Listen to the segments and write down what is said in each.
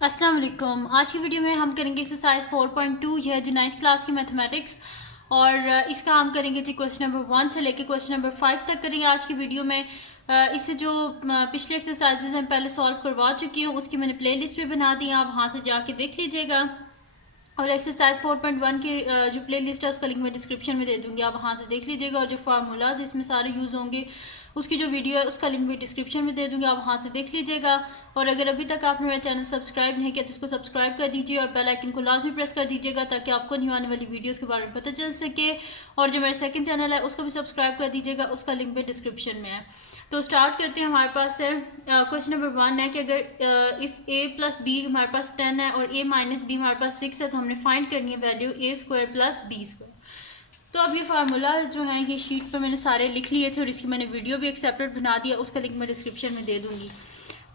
अस्सलाम वालेकुम। आज की वीडियो में हम करेंगे एक्सरसाइज 4.2। यह है जो 9th क्लास की मैथमेटिक्स और इसका हम करेंगे जी क्वेश्चन नंबर 1 से लेकर क्वेश्चन नंबर 5 तक करेंगे आज की वीडियो में। इससे जो पिछले एक्सरसाइजेज हम पहले सॉल्व करवा चुकी हूँ उसकी मैंने प्ले लिस्ट भी बना दी है, आप वहाँ से जाके देख लीजिएगा। और एक्सरसाइज 4.1 की जो प्ले लिस्ट है उसका लिंक मैं डिस्क्रिप्शन में दे दूँगी, आप वहाँ से देख लीजिएगा। और जो फार्मूलाज इसमें सारे यूज़ होंगे उसकी जो वीडियो है उसका लिंक भी डिस्क्रिप्शन में दे दूँगी, आप वहाँ से देख लीजिएगा। और अगर अभी तक आपने मेरा चैनल सब्सक्राइब नहीं किया तो इसको सब्सक्राइब कर दीजिए और बेल आइकन को लाजमी प्रेस कर दीजिएगा ताकि आपको नहीं आने वाली वीडियोज़ के बारे में पता चल सके। और जो मेरा सेकंड चैनल है उसको भी सब्सक्राइब कर दीजिएगा, उसका लिंक भी डिस्क्रिप्शन में है। तो स्टार्ट करते हैं। हमारे पास है क्वेश्चन नंबर 1 है कि अगर इफ़ a प्लस बी हमारे पास 10 है और a माइनस बी हमारे पास 6 है तो हमने फाइंड करनी है value a square plus b square. तो अब ये फार्मूला जो है ये शीट पर मैंने सारे लिख लिए थे और इसकी मैंने वीडियो भी एक सेपरेट बना दिया, उसका लिंक मैं डिस्क्रिप्शन में दे दूंगी।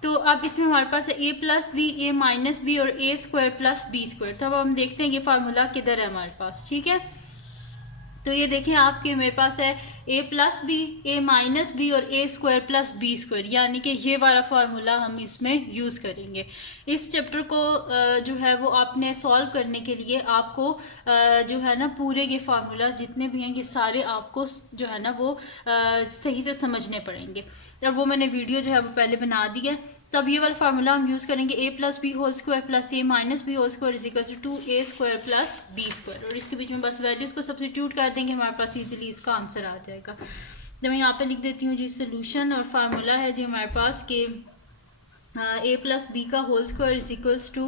तो अब इसमें हमारे पास है a plus b, a minus b और a square plus b square. तो अब हम देखते हैं ये फार्मूला किधर है हमारे पास, ठीक है। तो ये देखें आपके मेरे पास है a plus b, a minus b और a square plus b square, यानी कि ये वाला फार्मूला हम इसमें यूज़ करेंगे। इस चैप्टर को जो है वो आपने सॉल्व करने के लिए आपको जो है ना पूरे ये फार्मूलाज जितने भी हैं ये सारे आपको जो है ना वो सही से समझने पड़ेंगे। अब वो मैंने वीडियो जो है वो पहले बना दी है। तब ये वाला फार्मूला हम यूज़ करेंगे a plus b whole square plus a minus b whole square is equal to 2a square plus b square. और इसके बीच में बस वैल्यूज़ को सब्स्टिट्यूट कर देंगे, हमारे पास इजीली इसका आंसर आ जाएगा। तो मैं यहाँ पे लिख देती हूँ जी सोल्यूशन। और फार्मूला है जी हमारे पास कि a प्लस बी का whole square is equals to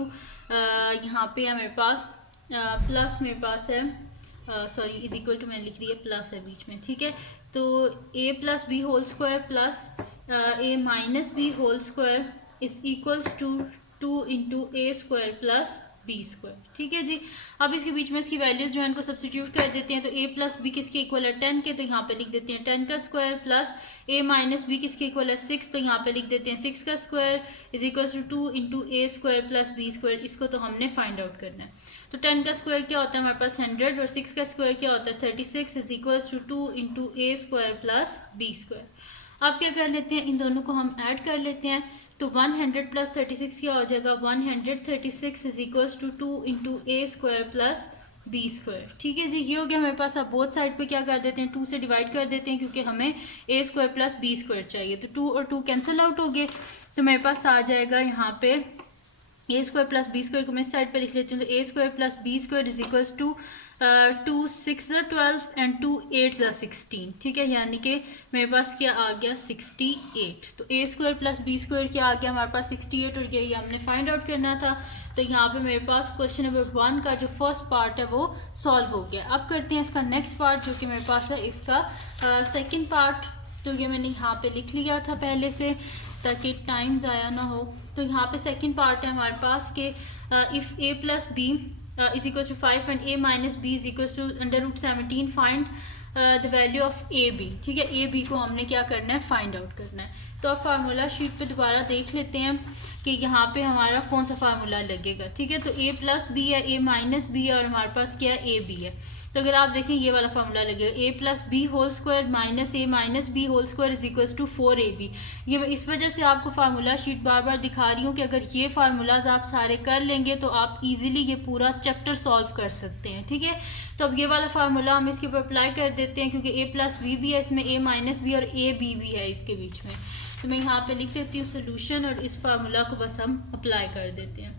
यहाँ पे है मेरे पास प्लस मेरे पास है सॉरी इज इक्वल टू मैंने लिख रही है प्लस है बीच में, ठीक है। तो a plus b whole square plus a minus b whole square is equals to 2 into a square plus b square, ठीक है जी। अब इसके बीच में इसकी वैल्यूज जो है इनको सब्स्टिट्यूट कर देते हैं। तो a प्लस बी किसके इक्वल है 10 के, तो यहाँ पे लिख देते हैं 10 का square plus a minus b किसके इक्वल है 6, तो यहाँ पे लिख देते हैं 6 का square is equal to 2 into a square plus b square. इसको तो हमने फाइंड आउट करना है। तो 10 का स्क्वायर क्या होता है हमारे पास 100 और 6 का स्क्वायर क्या होता है 36 is equal to 2 into a square plus b square. अब क्या कर लेते हैं, इन दोनों को हम ऐड कर लेते हैं। तो 100 प्लस 36 क्या हो जाएगा 136 is equals to 2 into a square plus b square, ठीक है जी। ये हो गया हमारे पास। अब बोथ साइड पे क्या कर देते हैं 2 से डिवाइड कर देते हैं क्योंकि हमें ए स्क्वायर प्लस बी स्क्वायर चाहिए। तो 2 और 2 कैंसिल आउट हो गए, तो मेरे पास आ जाएगा यहाँ पे a square plus b square को मैं इस साइड पे लिख लेती हूँ। तो a square plus b square is equals to 2 6 12 and 2 8 16, ठीक है। यानी कि मेरे पास क्या आ गया 68। तो a square plus b square क्या आ गया हमारे पास 68 और यही हमने फाइंड आउट करना था। तो यहाँ पे मेरे पास क्वेश्चन नंबर 1 का जो फर्स्ट पार्ट है वो सॉल्व हो गया। अब करते हैं इसका नेक्स्ट पार्ट जो कि मेरे पास है इसका सेकेंड पार्ट। तो ये मैंने यहाँ पे लिख लिया था पहले से ताकि टाइम ज़ाया ना हो। तो यहाँ पे सेकंड पार्ट है हमारे पास कि if a plus b is equal to 5 and a minus b is equal to under root 17 find the value of a b, ठीक है। ए बी को हमने क्या करना है फाइंड आउट करना है। तो अब फार्मूला शीट पे दोबारा देख लेते हैं कि यहाँ पे हमारा कौन सा फार्मूला लगेगा, ठीक है। तो a प्लस बी है, a माइनस बी है और हमारे पास क्या है ए बी है। तो अगर आप देखें ये वाला फार्मूला लगेगा a plus b whole square minus a minus b whole square is equals to 4ab। ये मैं इस वजह से आपको फार्मूला शीट बार बार दिखा रही हूँ कि अगर ये फार्मूलाज आप सारे कर लेंगे तो आप इजीली ये पूरा चैप्टर सॉल्व कर सकते हैं, ठीक है। तो अब ये वाला फार्मूला हम इसके ऊपर अप्लाई कर देते हैं क्योंकि a प्लस बी भी है इसमें, a माइनस बी और ए बी भी है इसके बीच में। तो मैं यहाँ पे लिख देती हूँ सोल्यूशन और इस फार्मूला को बस हम अप्लाई कर देते हैं।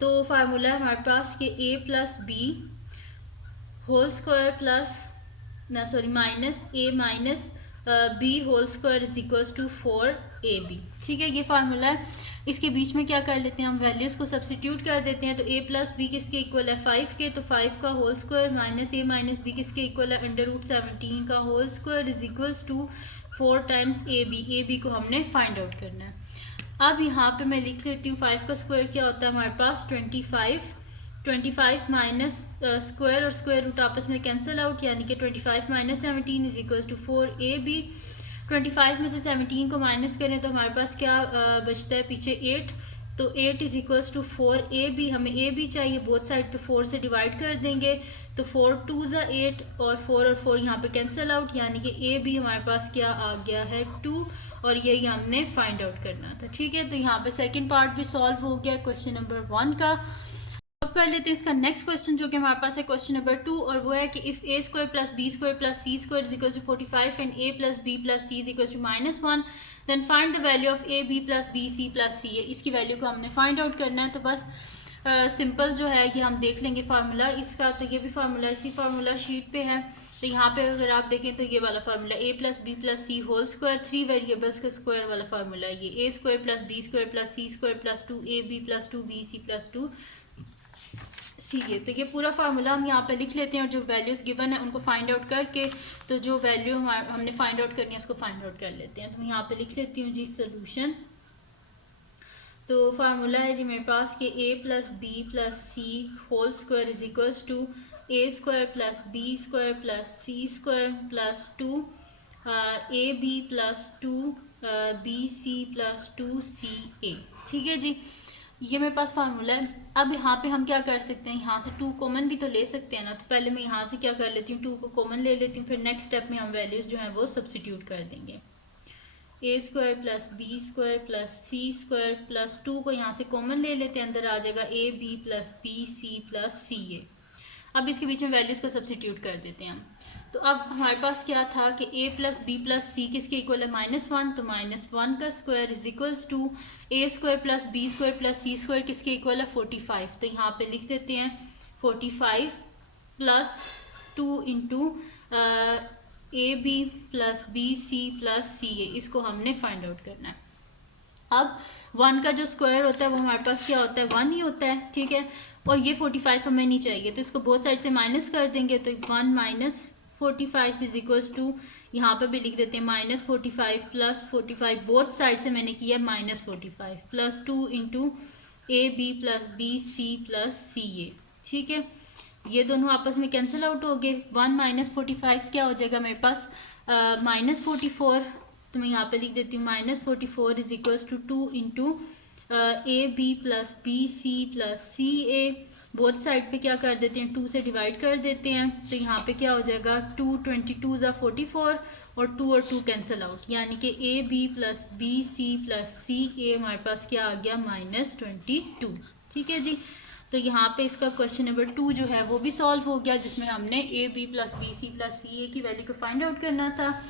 तो फार्मूला है हमारे पास कि a plus b whole square plus ना sorry minus a minus b whole square is equals to 4ab, ठीक है। ये फार्मूला है। इसके बीच में क्या कर लेते हैं हम वैल्यूज़ को सब्स्टिट्यूट कर देते हैं। तो a प्लस बी किसके इक्वल है 5 के, तो 5 का whole square minus a minus b किसके इक्वल है अंडर रूट 17 का whole square is equals to 4 times a b को हमने फाइंड आउट करना है। अब यहाँ पे मैं लिख लेती हूँ 5 का स्क्वायर क्या होता है हमारे पास 25 माइनस स्क्वायर और स्क्वायर रूट आपस में कैंसिल आउट, यानी कि 25 minus 17 is equals to 4ab। 25 में से 17 को माइनस करें तो हमारे पास क्या बचता है पीछे 8। तो 8 इज इक्वल्स टू 4ab। हमें a भी चाहिए, बोथ साइड पे 4 से डिवाइड कर देंगे। तो 4 2 ज़ा 8 और 4 यहाँ पे कैंसिल आउट, यानी कि a भी हमारे पास क्या आ गया है 2 और यही हमने फाइंड आउट करना था। ठीक है, तो यहाँ पे सेकंड पार्ट भी सॉल्व हो गया क्वेश्चन नंबर 1 का। अब कर लेते हैं इसका नेक्स्ट क्वेश्चन जो कि हमारे पास है क्वेश्चन नंबर 2, और वो है कि if a square plus b square plus c square is equal to 45 and a plus b plus c is equal to -1 then find the value of a b plus b c plus c a. इसकी वैल्यू को हमने find out करना है। तो बस simple जो है ये हम देख लेंगे फार्मूला इसका। तो ये भी फार्मूला इसी फार्मूला शीट पे है। तो यहाँ पे अगर आप देखें तो ये वाला formula a plus b plus c whole square 3 variables का स्क्वायर वाला फार्मूला है ये। A square plus b square plus c square plus 2 a b plus 2 b c plus 2 c a. तो ये पूरा फार्मूला हम यहाँ पे लिख लेते हैं और जो वैल्यूज़ गिवन है उनको फाइंड आउट करके तो जो वैल्यू हमने फाइंड आउट करनी है उसको फाइंड आउट कर लेते हैं। तो मैं यहाँ पे लिख लेती हूँ जी सोल्यूशन। तो फार्मूला है जी मेरे पास कि a plus b plus c whole square is equals to a square plus b square plus c square plus 2 a b plus 2 b c plus 2 c a. ठीक है जी, ये मेरे पास फार्मूला है। अब यहाँ पे हम क्या कर सकते हैं, यहाँ से 2 कॉमन भी तो ले सकते हैं ना। तो पहले मैं यहाँ से क्या कर लेती हूँ, 2 को कॉमन ले लेती हूँ, फिर नेक्स्ट स्टेप में हम वैल्यूज़ जो हैं वो सब्सिट्यूट कर देंगे। A square plus b square plus c square plus 2 को यहाँ से कॉमन ले लेते हैं, अंदर आ जाएगा a b plus b c plus c a. अब इसके बीच में वैल्यूज़ को सब्सिट्यूट कर देते हैं हम। तो अब हमारे पास क्या था कि a plus b plus c किसके इक्वल है -1, तो -1 का square is equals to a square plus b square plus c square किसके इक्वल है 45। तो यहाँ पे लिख देते हैं 45 plus 2 into a b plus b c plus c a. इसको हमने फाइंड आउट करना है। अब 1 का जो स्क्वायर होता है वो हमारे पास क्या होता है 1 ही होता है। ठीक है, और ये 45 हमें नहीं चाहिए तो इसको बोथ साइड से माइनस कर देंगे। तो 1 माइनस 45 इज इक्वल्स टू यहाँ पर भी लिख देते हैं -45 प्लस 45 बोथ साइड से मैंने किया -45 plus 2 into a b plus b c plus c a. ठीक है, ये दोनों आपस में कैंसिल आउट हो गए। 1 माइनस 45 क्या हो जाएगा मेरे पास -44। तो मैं यहाँ पे लिख देती हूँ -44 is equals to 2 into a b plus b c plus c a. Both side पे क्या कर देते हैं 2 से डिवाइड कर देते हैं। तो यहाँ पे क्या हो जाएगा 2 22 ज़ा 44 और 2 और 2 कैंसिल आउट, यानी कि a b plus b c plus c a हमारे पास क्या आ गया -22। ठीक है जी, तो यहाँ पे इसका क्वेश्चन नंबर 2 जो है वो भी सॉल्व हो गया, जिसमें हमने a b plus b c plus c a की वैल्यू को फाइंड आउट करना था।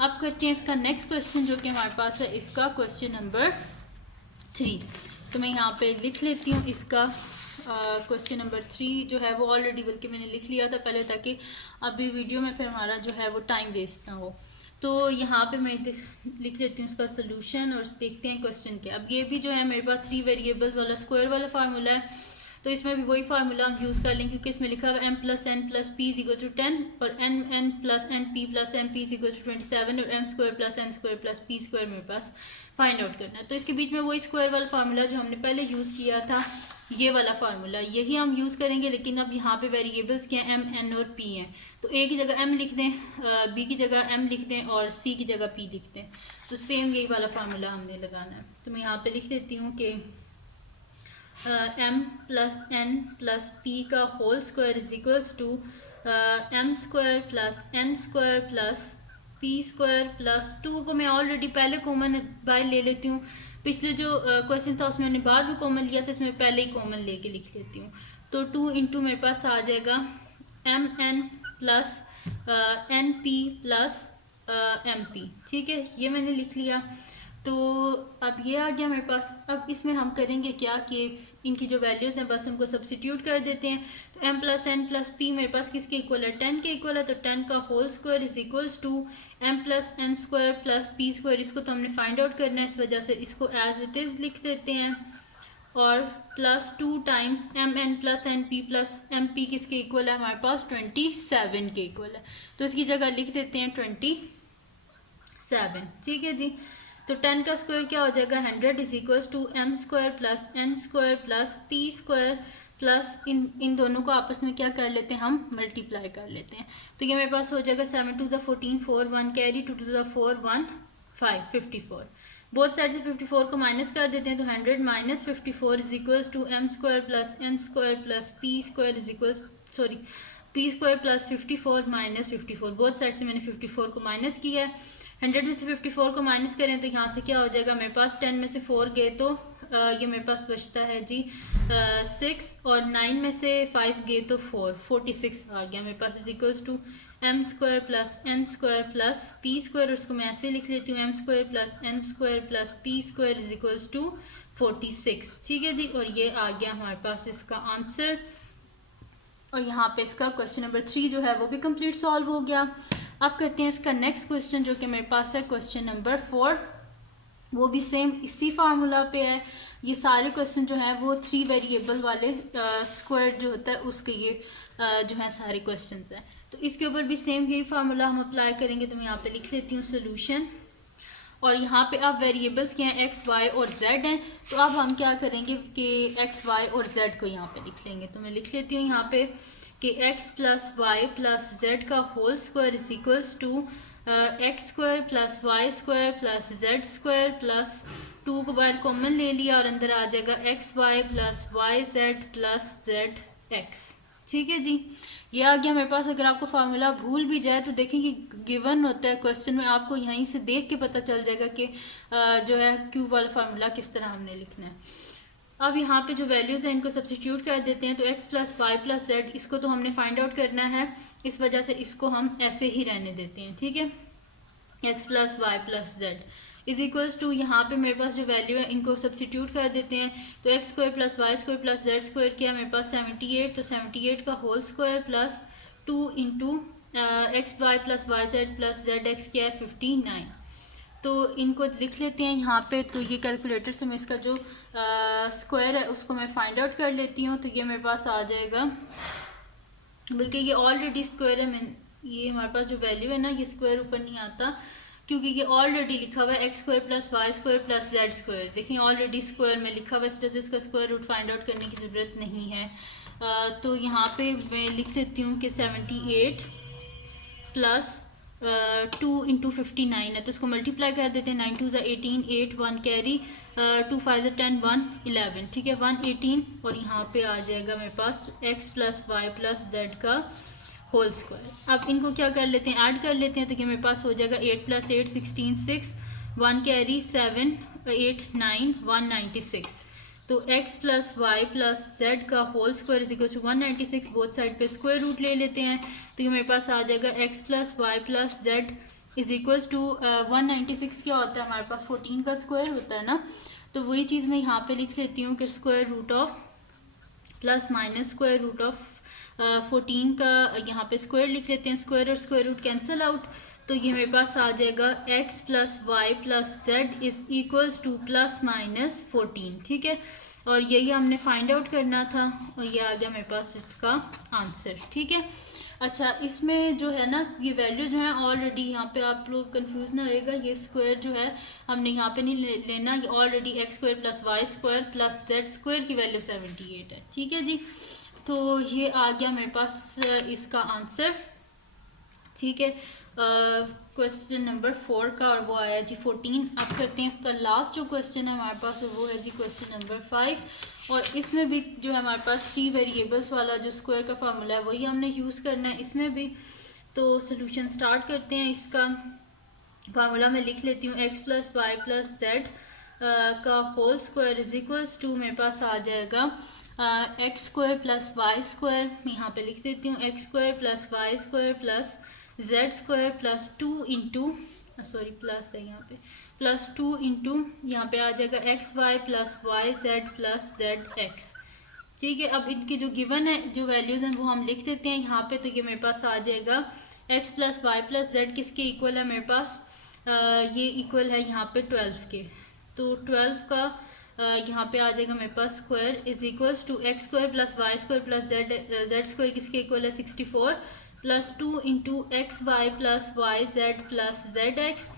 अब करते हैं इसका नेक्स्ट क्वेश्चन जो कि हमारे पास है इसका क्वेश्चन नंबर 3। तो मैं यहाँ पे लिख लेती हूँ इसका क्वेश्चन नंबर 3 जो है वो ऑलरेडी बल्कि मैंने लिख लिया था पहले, ताकि अभी वीडियो में फिर हमारा जो है वो टाइम वेस्ट ना हो। तो यहाँ पे मैं लिख लेती हूँ इसका सोल्यूशन और देखते हैं क्वेश्चन क्या। अब ये भी जो है मेरे पास 3 वेरिएबल्स वाला स्क्वायर वाला फार्मूला है, तो इसमें भी वही फार्मूला हम यूज़ कर लेंगे क्योंकि इसमें लिखा हुआ m plus n plus p is equal to 10 और n plus n p plus m p is equal to 27 और m square plus n square plus p square मेरे पास फाइंड आउट करना है। तो इसके बीच में वही स्क्वायर वाला फार्मूला जो हमने पहले यूज़ किया था, ये वाला फार्मूला यही हम यूज़ करेंगे। लेकिन अब यहाँ पे वेरिएबल्स क्या हैं m n और p हैं, तो a की जगह m लिख दें, b की जगह m लिख दें और c की जगह p लिख दें। तो सेम यही वाला फार्मूला हमने लगाना है। तो मैं यहाँ पे लिख देती हूँ कि m plus n plus p का whole square is equals to m square plus n square plus p square plus 2 को मैं ऑलरेडी पहले कॉमन बाहर ले लेती हूँ। पिछले जो क्वेश्चन था उसमें मैंने बाद में कॉमन लिया था, इसमें पहले ही कॉमन लेके लिख लेती हूँ। तो 2 इंटू मेरे पास आ जाएगा m n plus n p plus m p। ठीक है, ये मैंने लिख लिया। तो अब ये आ गया मेरे पास। अब इसमें हम करेंगे क्या कि इनकी जो वैल्यूज़ हैं बस उनको सब्सिट्यूट कर देते हैं। तो m plus n plus p मेरे पास किसके इक्वल है 10 के इक्वल है। तो 10 का whole square is equals to m plus n square plus p square. इसको तो हमने फाइंड आउट करना है, इस वजह से इसको एज इट इज़ लिख देते हैं और plus 2 times m n plus n p plus m p किसके इक्वल है हमारे पास 27 के इक्वल है। तो इसकी जगह लिख देते हैं 27। ठीक है जी, तो 10 का स्क्वायर क्या हो जाएगा 100 is equals to m square plus n square plus p square plus इन दोनों को आपस में क्या कर लेते हैं हम मल्टीप्लाई कर लेते हैं। तो ये मेरे पास हो जाएगा 7 2 14 4 1 कैरी 2 2 4 1 5 54। बोथ साइड से 54 को माइनस कर देते हैं। तो 100 minus 54 is equals to m square plus n square plus p square is equals p square plus 54 minus 54। Both side से मैंने 54 को माइनस किया है। 100 में से 54 को माइनस करें तो यहाँ से क्या हो जाएगा मेरे पास, 10 में से 4 गए तो ये मेरे पास बचता है जी 6, और 9 में से 5 गए तो 46 आ गया मेरे पास। Equals to m square plus n square plus p square, उसको मैं ऐसे लिख लेती हूँ, m square plus n square plus p square is equals to 46। ठीक है जी, और ये आ गया हमारे पास इसका आंसर। और यहाँ पे इसका क्वेश्चन नंबर 3 जो है वो भी कंप्लीट सॉल्व हो गया। अब करते हैं इसका नेक्स्ट क्वेश्चन जो कि मेरे पास है क्वेश्चन नंबर 4। वो भी सेम इसी फार्मूला पे है। ये सारे क्वेश्चन जो हैं वो 3 वेरिएबल वाले स्क्वायर जो होता है उसके ये जो है सारे क्वेश्चंस हैं। तो इसके ऊपर भी सेम यही फार्मूला हम अप्लाई करेंगे। तो मैं यहाँ पे लिख लेती हूँ सोल्यूशन, और यहाँ पे अब वेरिएबल्स क्या हैं, एक्स वाई और जेड हैं। तो अब हम क्या करेंगे कि एक्स वाई और जेड को यहाँ पे लिख लेंगे। तो मैं लिख लेती हूँ यहाँ पे कि x plus y plus z का whole square is equals to x square plus y square plus z square plus 2 को बाहर कॉमन ले लिया और अंदर आ जाएगा x y plus y z plus z x. ठीक है जी, ये आ गया मेरे पास। अगर आपको फार्मूला भूल भी जाए तो देखें कि गिवन होता है क्वेश्चन में, आपको यहीं से देख के पता चल जाएगा कि जो है क्यू वाला फार्मूला किस तरह हमने लिखना है। अब यहाँ पे जो वैल्यूज़ हैं इनको सब्स्टिट्यूट कर देते हैं। तो x plus y plus z इसको तो हमने फाइंड आउट करना है, इस वजह से इसको हम ऐसे ही रहने देते हैं। ठीक है, x plus y plus z is equals to, यहाँ पे मेरे पास जो वैल्यू है इनको सब्स्टिट्यूट कर देते हैं। तो x square plus y square plus z square क्या है मेरे पास 78, तो 78 का whole square plus 2 into x y plus y z plus z x क्या है 59। तो इनको लिख लेते हैं यहाँ पे। तो ये कैलकुलेटर से मैं इसका जो स्क्वायर है उसको मैं फाइंड आउट कर लेती हूँ। तो ये मेरे पास आ जाएगा, बल्कि ये ऑलरेडी स्क्वायर है, मैं ये हमारे पास जो वैल्यू है ना ये स्क्वायर ऊपर नहीं आता क्योंकि ये ऑलरेडी लिखा हुआ है x square plus y square plus z square. देखिए ऑलरेडी स्क्वायर में लिखा हुआ है, इसलिए इसका स्क्वायर रूट फाइंड आउट करने की ज़रूरत नहीं है। तो यहाँ पे मैं लिख देती हूँ कि 78 प्लस 2 इंटू 59 है, तो इसको मल्टीप्लाई कर देते हैं। 9 2 18, 8 1 कैरी, 2 5 10 1 11। ठीक है, 118, और यहाँ पे आ जाएगा मेरे पास x plus y plus z का होल स्क्वायर। अब इनको क्या कर लेते हैं, ऐड कर लेते हैं। तो ये मेरे पास हो जाएगा 8 प्लस 8 16 6 1 कैरी 7 8 9 196। तो x plus y plus z का whole square is equal to 196। Both side पे स्क्वायर रूट ले लेते हैं। तो ये मेरे पास आ जाएगा x plus y plus z is equal to 196 क्या होता है हमारे पास 14 का स्क्वायर होता है ना। तो वही चीज़ मैं यहाँ पे लिख लेती हूँ कि square root of plus minus square root of 14 का यहाँ पे स्क्वायर लिख लेते हैं। स्क्वायर और स्क्वायर रूट कैंसिल आउट, तो ये मेरे पास आ जाएगा x plus y plus z is equals to plus minus 14। ठीक है, और यही हमने फाइंड आउट करना था, और ये आ गया मेरे पास इसका आंसर। ठीक है, अच्छा इसमें जो है ना ये वैल्यू जो है ऑलरेडी यहाँ पे आप लोग कंफ्यूज ना होएगा, ये स्क्वायर जो है हमने यहाँ पे नहीं लेना, ये already x square plus y square plus z square की वैल्यू 78 है। ठीक है जी, तो ये आ गया मेरे पास इसका आंसर। ठीक है, क्वेश्चन नंबर 4 का, और वो आया जी 14। अब करते हैं इसका लास्ट जो क्वेश्चन है हमारे पास वो है जी क्वेश्चन नंबर 5, और इसमें भी जो है हमारे पास 3 वेरिएबल्स वाला जो स्क्वायर का फार्मूला है वही हमने यूज़ करना है इसमें भी। तो सोल्यूशन स्टार्ट करते हैं। इसका फार्मूला मैं लिख लेती हूँ, x plus y plus z का whole square is equals to मेरे पास आ जाएगा x square plus y square, मैं यहाँ पे लिख देती हूँ x square plus y square plus z square plus 2 into sorry plus है यहाँ पे प्लस 2 इंटू यहाँ पे आ जाएगा x y plus y z plus z x. ठीक है, अब इनकी जो गिवन है जो वैल्यूज़ हैं वो हम लिख देते हैं यहाँ पे। तो ये मेरे पास आ जाएगा x plus y plus z किसके इक्वल है मेरे पास, ये इक्वल है यहाँ पे 12 के। तो 12 का यहाँ पे आ जाएगा मेरे पास square is equals to x square plus y square plus z square किसके इक्वल है 64 plus 2 into x y plus y z plus z x.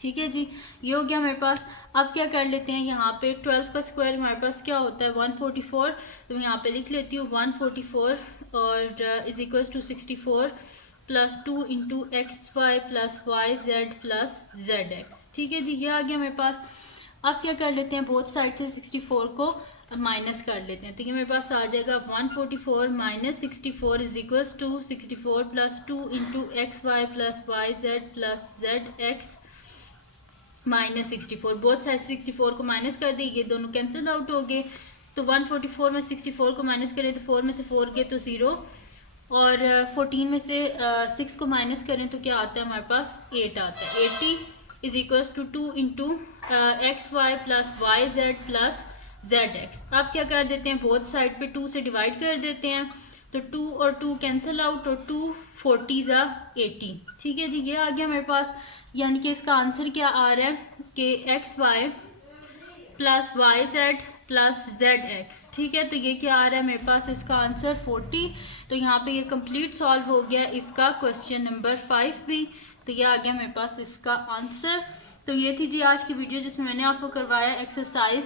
ठीक है जी, ये हो गया मेरे पास। अब क्या कर लेते हैं, यहाँ पे 12 का स्क्वायर हमारे पास क्या होता है 144, तो मैं यहाँ पे लिख लेती हूँ 144 और is equals to 64 plus 2 into x y plus y z plus z x. ठीक है जी, ये आ गया मेरे पास। अब क्या कर लेते हैं, बोथ साइड से 64 को माइनस कर लेते हैं। तो ये मेरे पास आ जाएगा 144 minus 64 is equals to 64 plus 2 into x y plus y z plus z x minus 64। Both side 64 को माइनस कर दिए, ये दोनों कैंसिल आउट हो गए। तो 144 में 64 को माइनस करें तो 4 में से 4 गए तो 0, और 14 में से 6 को माइनस करें तो क्या आता है हमारे पास 8 आता है। 80 is equals to 2 into x y plus y z plus z x. अब क्या कर देते हैं, बोथ साइड पे 2 से डिवाइड कर देते हैं, तो 2 और 2 कैंसिल आउट, और 2 40 80। ठीक है जी, ये आ गया मेरे पास। यानी कि इसका आंसर क्या आ रहा है कि x y plus y z plus z x. ठीक है, तो ये क्या आ रहा है मेरे पास, इसका आंसर 40। तो यहाँ पे ये कंप्लीट सॉल्व हो गया इसका क्वेश्चन नंबर 5 भी। तो ये आ गया मेरे पास इसका आंसर। तो ये थी जी आज की वीडियो जिसमें मैंने आपको करवाया एक्सरसाइज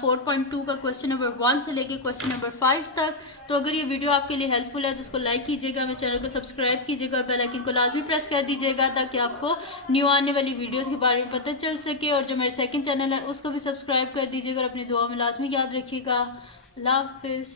4.2 का क्वेश्चन नंबर 1 से लेके क्वेश्चन नंबर 5 तक। तो अगर ये वीडियो आपके लिए हेल्पफुल है तो उसको लाइक कीजिएगा, मेरे चैनल को सब्सक्राइब कीजिएगा और बेल आइकन को लाजमी प्रेस कर दीजिएगा ताकि आपको न्यू आने वाली वीडियोस के बारे में पता चल सके। और जो मेरे सेकंड चैनल है उसको भी सब्सक्राइब कर दीजिएगा और अपनी दुआ में लाजमी याद रखिएगा। अल्लाह हाफिज़।